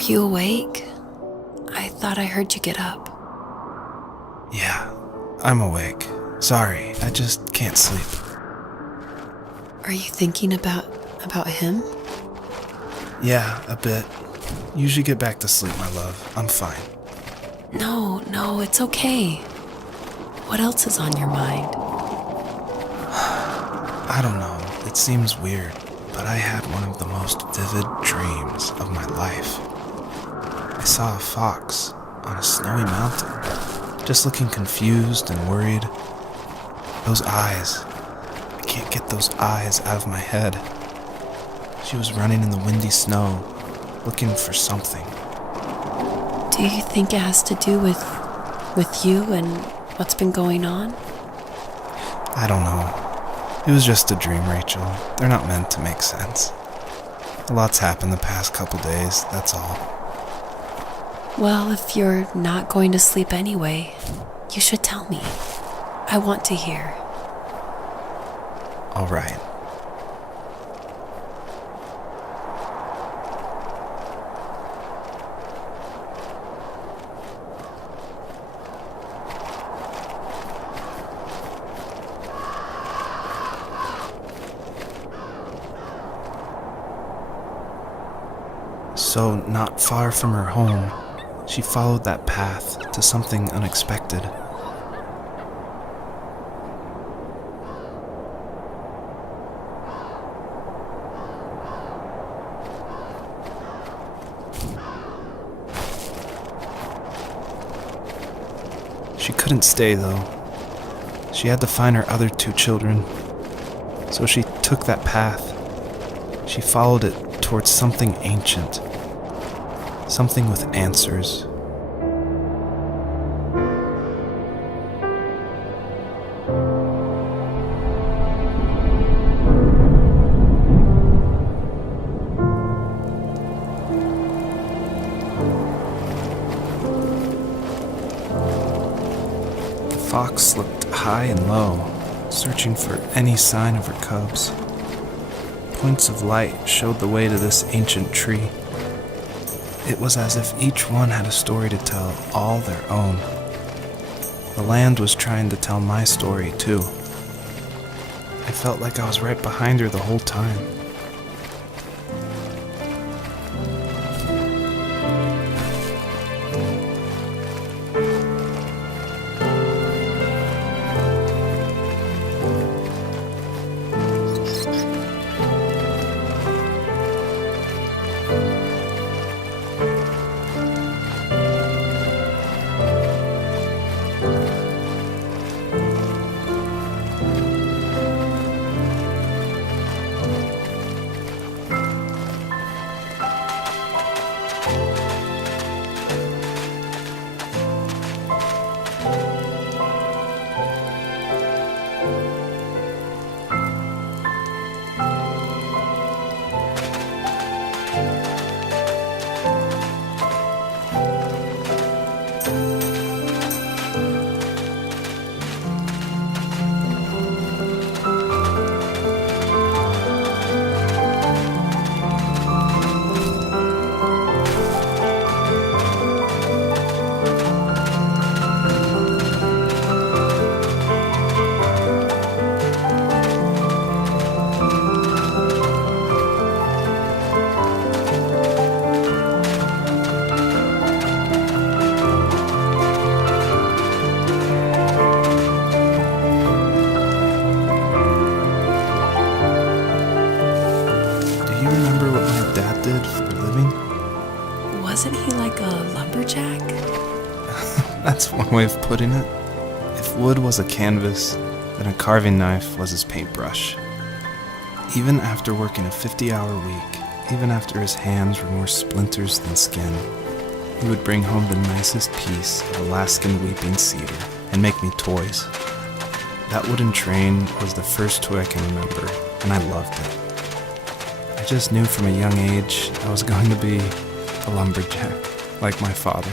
Are you awake? I thought I heard you get up. Yeah, I'm awake. Sorry, I just can't sleep. Are you thinking about him? Yeah, a bit. Usually get back to sleep, my love. I'm fine. No, it's okay. What else is on your mind? I don't know. It seems weird, but I had one of the most vivid dreams of my life. I saw a fox on a snowy mountain, just looking confused and worried. Those eyes. I can't get those eyes out of my head. She was running in the windy snow, looking for something. Do you think it has to do with you and what's been going on? I don't know. It was just a dream, Rachel. They're not meant to make sense. A lot's happened the past couple days, that's all. Well, if you're not going to sleep anyway, you should tell me. I want to hear. All right. So, not far from her home, she followed that path to something unexpected. She couldn't stay, though. She had to find her other 2 children. So she took that path. She followed it towards something ancient. Something with answers. The fox looked high and low, searching for any sign of her cubs. Points of light showed the way to this ancient tree. It was as if each one had a story to tell, all their own. The land was trying to tell my story, too. I felt like I was right behind her the whole time. Wasn't he like a lumberjack? That's one way of putting it. If wood was a canvas, then a carving knife was his paintbrush. Even after working a 50-hour week, even after his hands were more splinters than skin, he would bring home the nicest piece of Alaskan weeping cedar and make me toys. That wooden train was the first toy I can remember, and I loved it. I just knew from a young age I was going to be a lumberjack, like my father.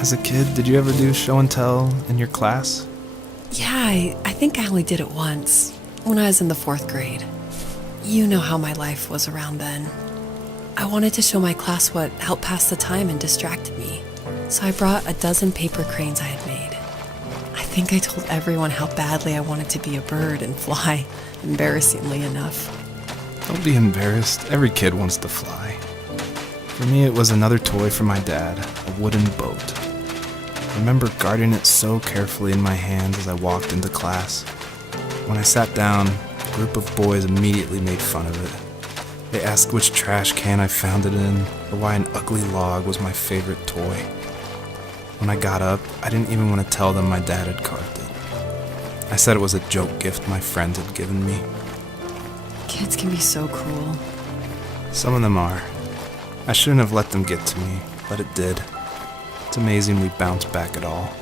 As a kid, did you ever do show and tell in your class? Yeah, I think I only did it once, when I was in the 4th grade. You know how my life was around then. I wanted to show my class what helped pass the time and distracted me, so I brought a dozen paper cranes I had made. I think I told everyone how badly I wanted to be a bird and fly, embarrassingly enough. Don't be embarrassed. Every kid wants to fly. For me, it was another toy from my dad, a wooden boat. I remember guarding it so carefully in my hands as I walked into class. When I sat down, a group of boys immediately made fun of it. They asked which trash can I found it in, or why an ugly log was my favorite toy. When I got up, I didn't even want to tell them my dad had carved it. I said it was a joke gift my friend had given me. Kids can be so cruel. Some of them are. I shouldn't have let them get to me, but it did. It's amazing we bounced back at all.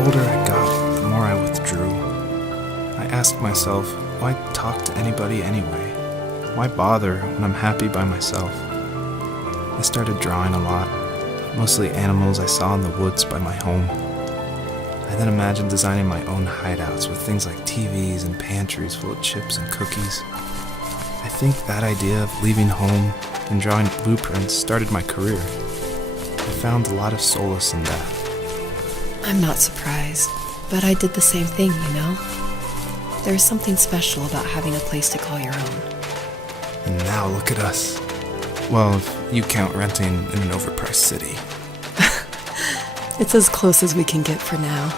older I got, the more I withdrew. I asked myself, why talk to anybody anyway? Why bother when I'm happy by myself? I started drawing a lot, mostly animals I saw in the woods by my home. I then imagined designing my own hideouts with things like TVs and pantries full of chips and cookies. I think that idea of leaving home and drawing blueprints started my career. I found a lot of solace in that. I'm not surprised, but I did the same thing, you know? There's something special about having a place to call your own. And now look at us. Well, if you count renting in an overpriced city. It's as close as we can get for now.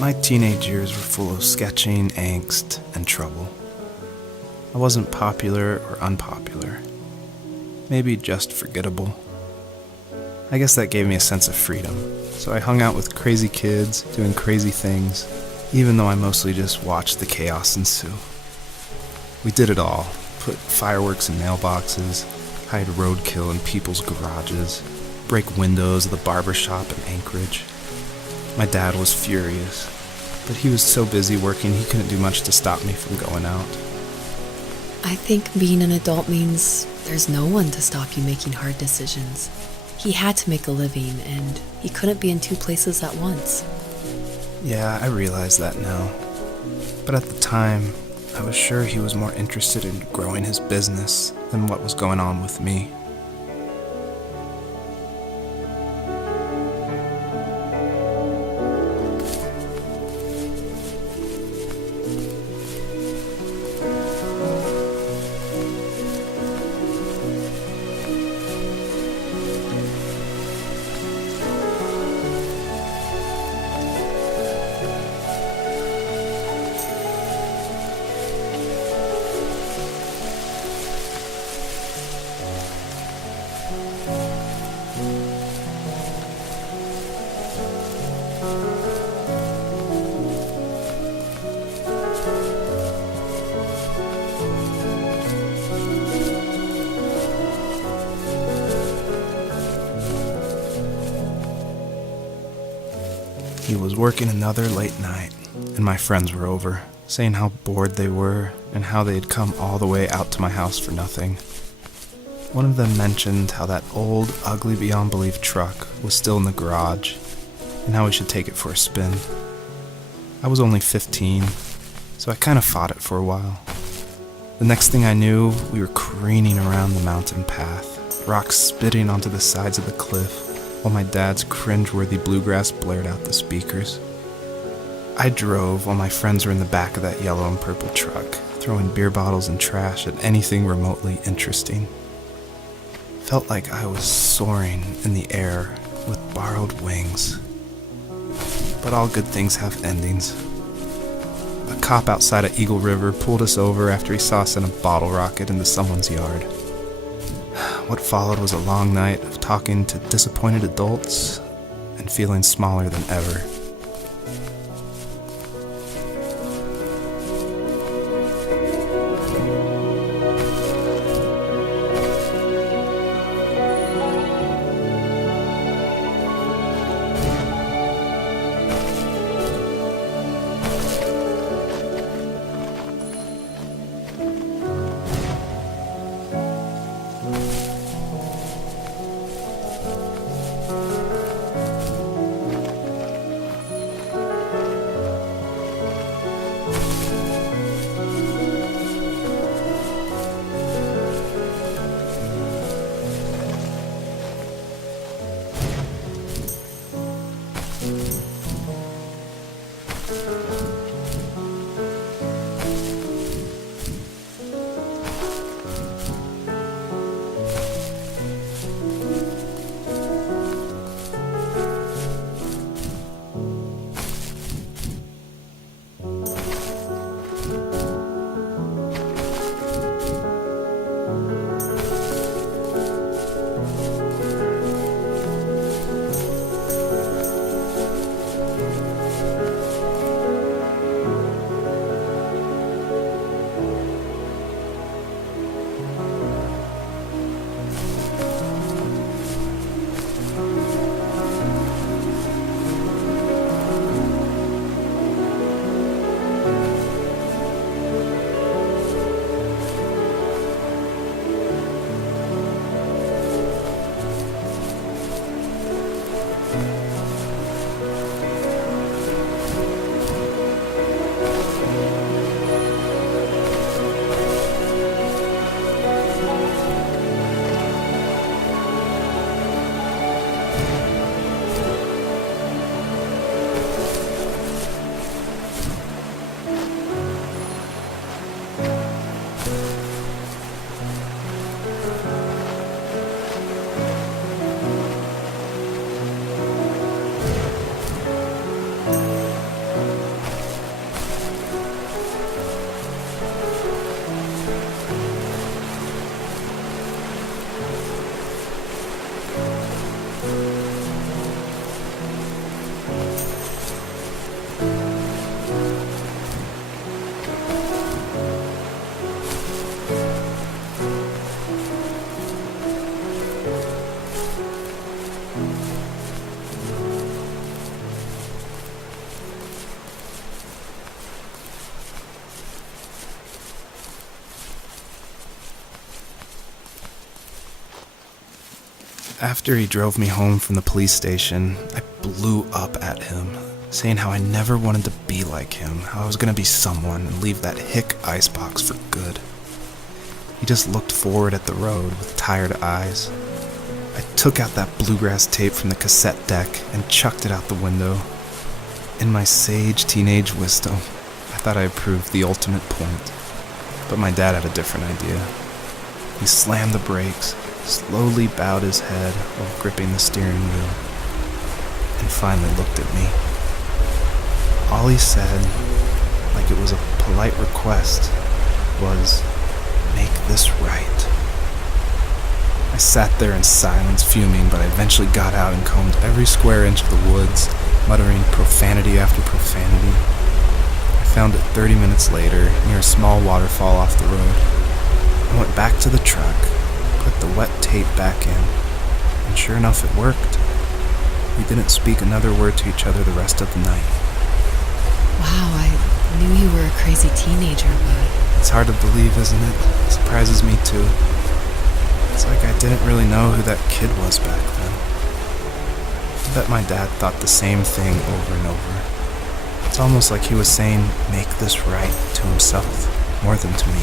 My teenage years were full of sketching, angst, and trouble. I wasn't popular or unpopular. Maybe just forgettable. I guess that gave me a sense of freedom, so I hung out with crazy kids, doing crazy things, even though I mostly just watched the chaos ensue. We did it all. Put fireworks in mailboxes, hide roadkill in people's garages, break windows of the barber shop in Anchorage. My dad was furious, but he was so busy working he couldn't do much to stop me from going out. I think being an adult means there's no one to stop you making hard decisions. He had to make a living, and he couldn't be in two places at once. Yeah, I realize that now. But at the time, I was sure he was more interested in growing his business than what was going on with me. He was working another late night, and my friends were over, saying how bored they were and how they had come all the way out to my house for nothing. One of them mentioned how that old, ugly beyond belief truck was still in the garage, and how we should take it for a spin. I was only 15, so I kind of fought it for a while. The next thing I knew, we were careening around the mountain path, rocks spitting onto the sides of the cliff, while my dad's cringeworthy bluegrass blared out the speakers. I drove while my friends were in the back of that yellow and purple truck, throwing beer bottles and trash at anything remotely interesting. Felt like I was soaring in the air with borrowed wings. But all good things have endings. A cop outside of Eagle River pulled us over after he saw us in a bottle rocket into someone's yard. What followed was a long night of talking to disappointed adults and feeling smaller than ever. After he drove me home from the police station, I blew up at him, saying how I never wanted to be like him, how I was going to be someone and leave that hick icebox for good. He just looked forward at the road with tired eyes. I took out that bluegrass tape from the cassette deck and chucked it out the window. In my sage teenage wisdom, I thought I proved the ultimate point. But my dad had a different idea. He slammed the brakes, slowly bowed his head while gripping the steering wheel, and finally looked at me. All he said, like it was a polite request, was, "Make this right." I sat there in silence, fuming, but I eventually got out and combed every square inch of the woods, muttering profanity after profanity. I found it 30 minutes later, near a small waterfall off the road. I went back to the truck, put the wet tape back in, and sure enough it worked. We didn't speak another word to each other the rest of the night. Wow, I knew you were a crazy teenager, but... It's hard to believe, isn't it? It surprises me too. It's like I didn't really know who that kid was back then. I bet my dad thought the same thing over and over. It's almost like he was saying, "Make this right," to himself, more than to me.